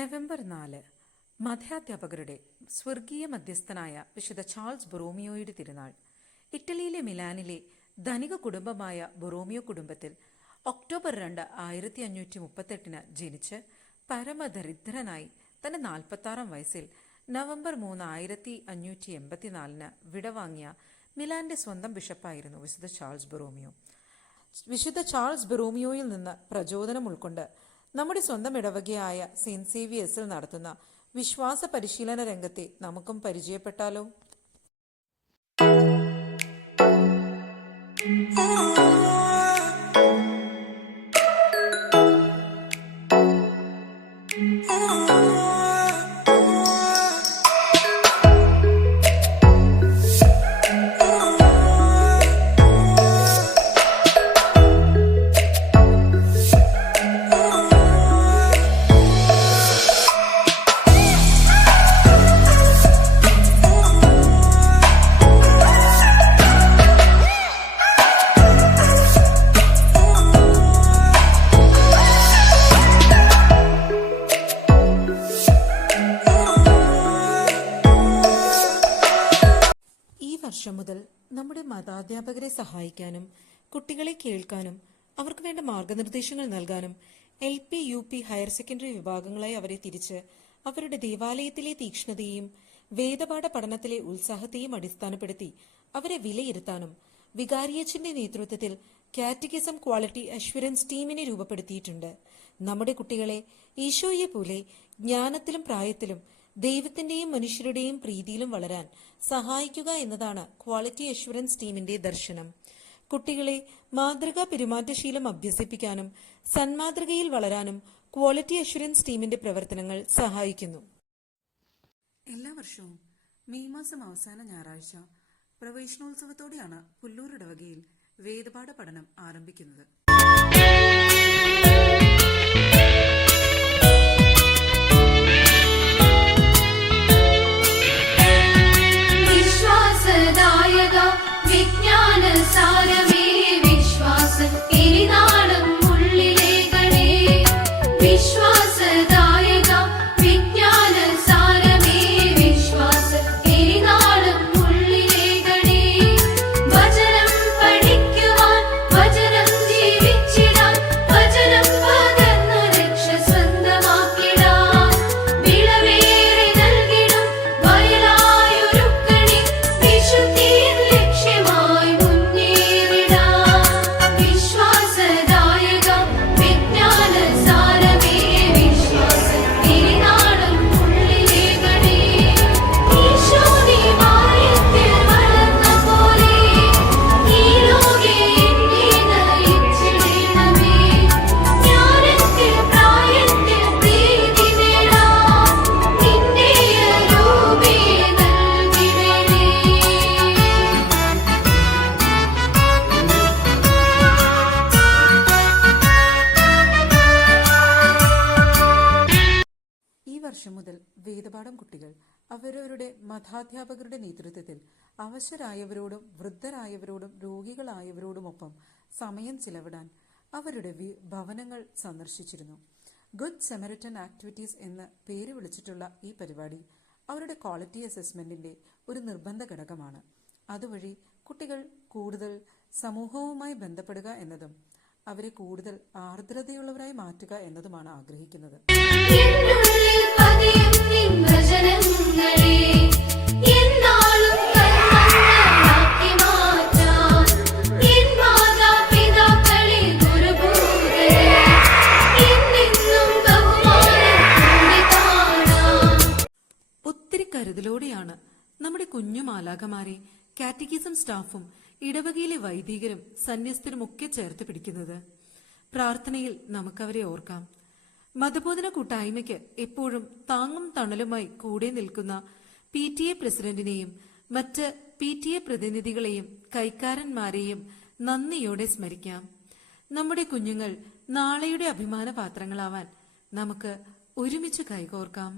November 4 മധ്യാധ്യാപകരുടെ സ്വർഗീയ മധ്യസ്ഥനായ വിശുദ്ധ Charles ബൊറോമിയോയുടെ തിരുനാൾ. ഇറ്റലിയിലെ മിലാനിലെ ധനിക കുടുംബമായ ബൊറോമിയോ കുടുംബത്തിൽ ഒക്ടോബർ 2, 1538 ജനിച്ച് പരമദരിദ്രനായി തന്റെ 46-ാം വയസ്സിൽ നവംബർ 3, 1584 വിടവാങ്ങിയ മിലാന്റെ സ്വന്തം ബിഷപ്പായിരുന്നു വിശുദ്ധ ചാൾസ് ബൊറോമിയോ. വിശുദ്ധ ചാൾസ് ബൊറോമിയോയിൽ നിന്ന് പ്രചോദനം ഉൾക്കൊണ്ട് നമ്മുടെ സ്വന്തം ഇടവകയായ സെയിന്റ് സേവിയേഴ്സിൽ നടത്തുന്ന വിശ്വാസ പരിശീലന രംഗത്തെ നമുക്കും പരിചയപ്പെട്ടാലോ? വർഷം മുതൽ നമ്മുടെ മതാധ്യാപകരെ സഹായിക്കാനും കുട്ടികളെ കേൾക്കാനും അവർക്ക് വേണ്ട മാർഗനിർദ്ദേശങ്ങൾ നൽകാനും LP, UP, ഹയർ സെക്കൻഡറി വിഭാഗങ്ങളായി അവരെ തിരിച്ച് അവരുടെ ദേവാലയത്തിലെ തീക്ഷ്ണതയെയും വേദപാഠ പഠനത്തിലെ ഉത്സാഹത്തെയും അടിസ്ഥാനപ്പെടുത്തി അവരെ വിലയിരുത്താനും വികാരിയച്ചന്റെ നേതൃത്വത്തിൽ കാറ്റഗിസം ക്വാളിറ്റി അഷ്വറൻസ് ടീമിനെ രൂപപ്പെടുത്തിയിട്ടുണ്ട്. നമ്മുടെ കുട്ടികളെ ഈശോയെ പോലെ ജ്ഞാനത്തിലും പ്രായത്തിലും ദൈവത്തിന്റെയും മനുഷ്യരുടെയും പ്രീതിയിലും വളരാൻ സഹായിക്കുക എന്നതാണ് ക്വാളിറ്റി അഷ്വറൻസ് ടീമിന്റെ ദർശനം. കുട്ടികളെ മാതൃകാ പെരുമാറ്റശീലം അഭ്യസിപ്പിക്കാനും സന്മാതൃകയിൽ വളരാനും ക്വാളിറ്റി അഷ്വറൻസ് ടീമിന്റെ പ്രവർത്തനങ്ങൾ സഹായിക്കുന്നു. എല്ലാ വർഷവും മെയ് മാസം അവസാന ഞായറാഴ്ച പ്രവേശനോത്സവത്തോടെയാണ് പുല്ലൂർ ഇടവകയിൽ വേദപാഠ പഠനം ആരംഭിക്കുന്നത്. വർഷം മുതൽ വേദപാഠം കുട്ടികൾ അവരവരുടെ മതാധ്യാപകരുടെ നേതൃത്വത്തിൽ അവശരായവരോടും വൃദ്ധരായവരോടും രോഗികളായവരോടുമൊപ്പം സമയം ചിലവിടാൻ അവരുടെ ഭവനങ്ങൾ സന്ദർശിച്ചിരുന്നു. ഗുഡ് സമരിറ്റൻ ആക്ടിവിറ്റീസ് എന്ന് പേര് വിളിച്ചിട്ടുള്ള ഈ പരിപാടി അവരുടെ ക്വാളിറ്റി അസസ്മെന്റിന്റെ ഒരു നിർബന്ധ ഘടകമാണ്. അതുവഴി കുട്ടികൾ കൂടുതൽ സമൂഹവുമായി ബന്ധപ്പെടുക എന്നതും അവരെ കൂടുതൽ ആർദ്രതയുള്ളവരായി മാറ്റുക എന്നതുമാണ് ആഗ്രഹിക്കുന്നത്. ഒത്തിരി കരുതലോടെയാണ് നമ്മുടെ കുഞ്ഞു മാലാഖമാരെ കാറ്റഗിസം സ്റ്റാഫും ഇടവകയിലെ വൈദികരും സന്യസ്തരും ഒക്കെ ചേർത്ത് പിടിക്കുന്നത്. പ്രാർത്ഥനയിൽ നമുക്കവരെ ഓർക്കാം. മതബോധന കൂട്ടായ്മയ്ക്ക് എപ്പോഴും താങ്ങും തണലുമായി കൂടെ നിൽക്കുന്ന PTA പ്രസിഡന്റിനെയും മറ്റ് PTA പ്രതിനിധികളെയും കൈക്കാരന്മാരെയും നന്ദിയോടെ സ്മരിക്കാം. നമ്മുടെ കുഞ്ഞുങ്ങൾ നാളെയുടെ അഭിമാന പാത്രങ്ങളാവാൻ നമുക്ക് ഒരുമിച്ച് കൈകോർക്കാം.